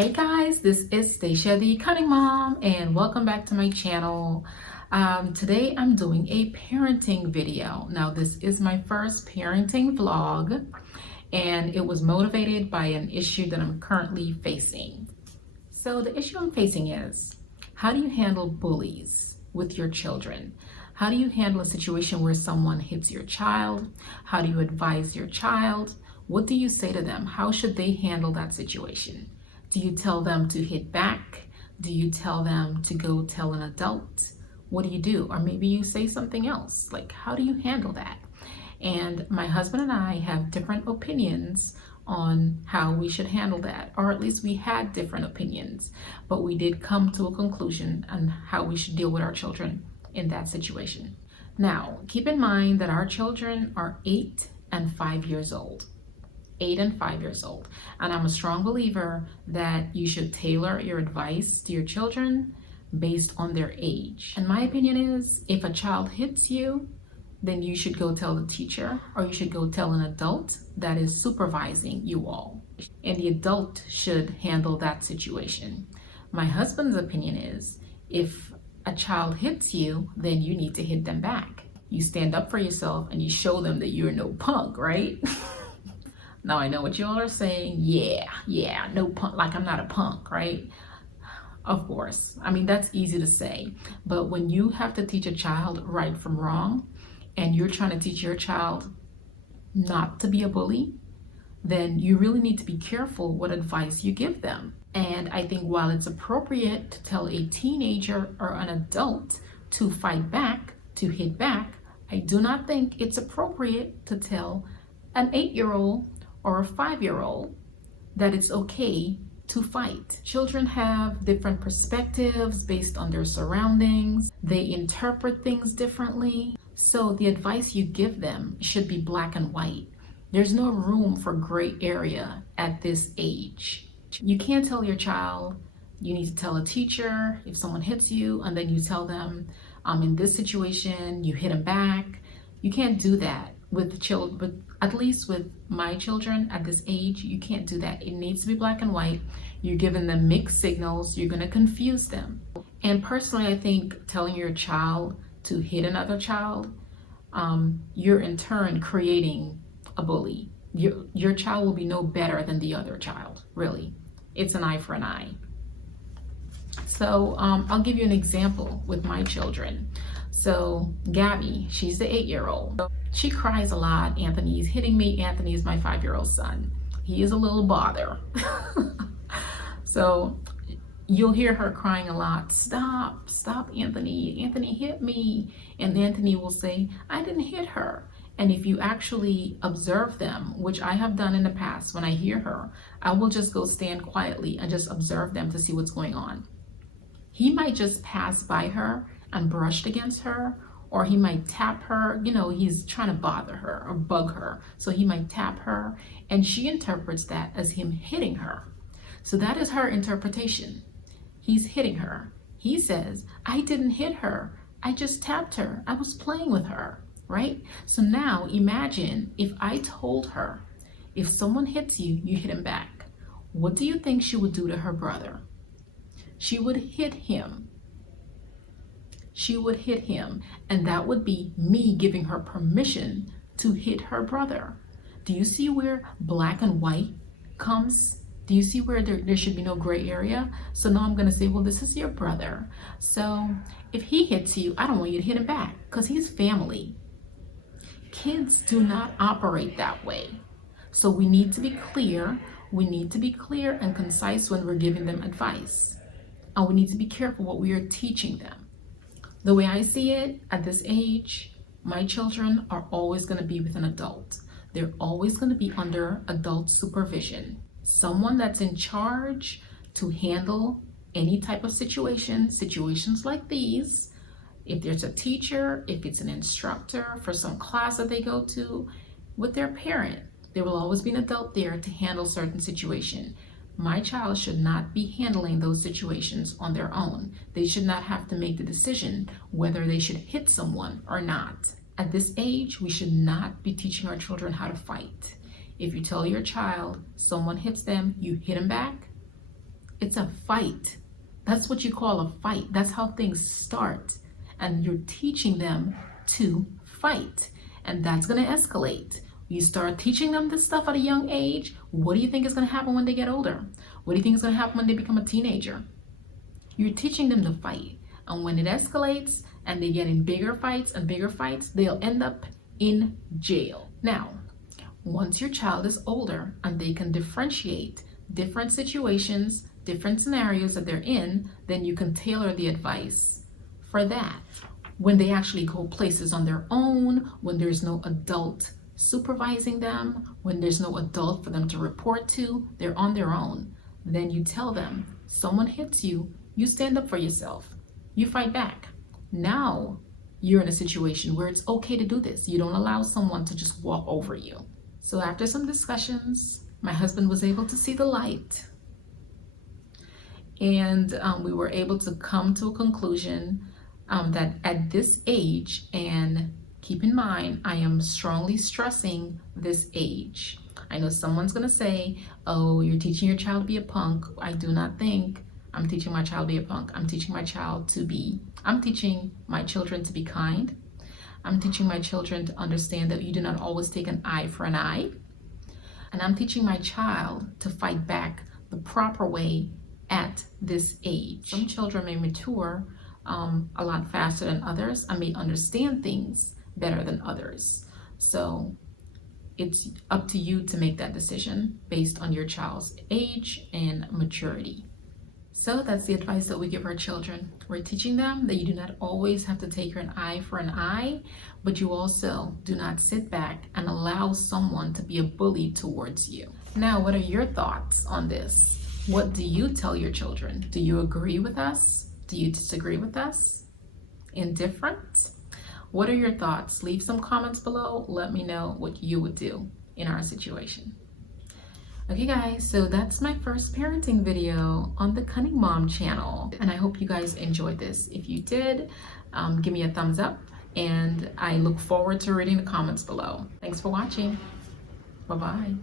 Hey guys, this is Stacia the Cunning Mom and welcome back to my channel. Today I'm doing a parenting video. Now this is my first parenting vlog and it was motivated by an issue that I'm currently facing. So the issue I'm facing is, how do you handle bullies with your children? How do you handle a situation where someone hits your child? How do you advise your child? What do you say to them? How should they handle that situation? Do you tell them to hit back? Do you tell them to go tell an adult? What do you do? Or maybe you say something else. Like, how do you handle that? And my husband and I have different opinions on how we should handle that, or at least we had different opinions, but we did come to a conclusion on how we should deal with our children in that situation. Now, keep in mind that our children are 8 and 5 years old. 8 and 5 years old. And I'm a strong believer that you should tailor your advice to your children based on their age. And my opinion is, if a child hits you, then you should go tell the teacher, or you should go tell an adult that is supervising you all. And the adult should handle that situation. My husband's opinion is, if a child hits you, then you need to hit them back. You stand up for yourself and you show them that you're no punk, right? Now I know what you all are saying. Yeah, no punk, like I'm not a punk, right? Of course. I mean, that's easy to say. But when you have to teach a child right from wrong, and you're trying to teach your child not to be a bully, then you really need to be careful what advice you give them. And I think while it's appropriate to tell a teenager or an adult to fight back, to hit back, I do not think it's appropriate to tell an 8-year-old or a 5-year-old that it's okay to fight. Children have different perspectives based on their surroundings. They interpret things differently. So the advice you give them should be black and white. There's no room for gray area at this age. You can't tell your child, you need to tell a teacher if someone hits you, and then you tell them, in this situation, you hit them back. You can't do that with the children, but at least with my children at this age, you can't do that. It needs to be black and white. You're giving them mixed signals. You're going to confuse them. And personally, I think telling your child to hit another child, you're in turn creating a bully. Your child will be no better than the other child, really. It's an eye for an eye. So I'll give you an example with my children. So Gabby, she's the 8-year-old. She cries a lot. Anthony's hitting me. Anthony is my 5-year-old son. He is a little bother. So you'll hear her crying a lot. Stop, Anthony. Anthony hit me. And Anthony will say, I didn't hit her. And if you actually observe them, which I have done in the past, when I hear her, I will just go stand quietly and just observe them to see what's going on. He might just pass by her and brushed against her, or he might tap her. You know, he's trying to bother her or bug her, so he might tap her, and she interprets that as him hitting her. So that is her interpretation. He's hitting her. He says, I didn't hit her, I just tapped her, I was playing with her, right? So now imagine if I told her, if someone hits you, you hit him back. What do you think she would do to her brother? She would hit him. She would hit him, and that would be me giving her permission to hit her brother. Do you see where black and white comes? Do you see where there should be no gray area? So now I'm going to say, well, this is your brother. So if he hits you, I don't want you to hit him back because he's family. Kids do not operate that way. So we need to be clear. We need to be clear and concise when we're giving them advice. And we need to be careful what we are teaching them. The way I see it, at this age, my children are always going to be with an adult. They're always going to be under adult supervision. Someone that's in charge to handle any type of situations like these. If there's a teacher, if it's an instructor for some class that they go to, with their parent, there will always be an adult there to handle certain situation. My child should not be handling those situations on their own. They should not have to make the decision whether they should hit someone or not. At this age, we should not be teaching our children how to fight. If you tell your child someone hits them, you hit them back, It's a fight. That's what you call a fight. That's how things start. And you're teaching them to fight. And that's going to escalate. You start teaching them this stuff at a young age. What do you think is going to happen when they get older? What do you think is going to happen when they become a teenager? You're teaching them to fight. And when it escalates and they get in bigger fights and bigger fights, they'll end up in jail. Now, once your child is older and they can differentiate different situations, different scenarios that they're in, then you can tailor the advice for that. When they actually go places on their own, when there's no adult supervising them, when there's no adult for them to report to, they're on their own. Then you tell them, someone hits you, you stand up for yourself. You fight back. Now you're in a situation where it's okay to do this. You don't allow someone to just walk over you. So after some discussions, my husband was able to see the light. And we were able to come to a conclusion that at this age, and keep in mind, I am strongly stressing this age. I know someone's going to say, oh, you're teaching your child to be a punk. I do not think I'm teaching my child to be a punk. I'm teaching my children to be kind. I'm teaching my children to understand that you do not always take an eye for an eye. And I'm teaching my child to fight back the proper way at this age. Some children may mature a lot faster than others and may understand things better than others. So it's up to you to make that decision based on your child's age and maturity. So that's the advice that we give our children. We're teaching them that you do not always have to take an eye for an eye, but you also do not sit back and allow someone to be a bully towards you. Now, what are your thoughts on this? What do you tell your children? Do you agree with us? Do you disagree with us? Indifferent? What are your thoughts? Leave some comments below. Let me know what you would do in our situation. Okay guys, so that's my first parenting video on the Cunning Mom channel. And I hope you guys enjoyed this. If you did, give me a thumbs up, and I look forward to reading the comments below. Thanks for watching. Bye-bye.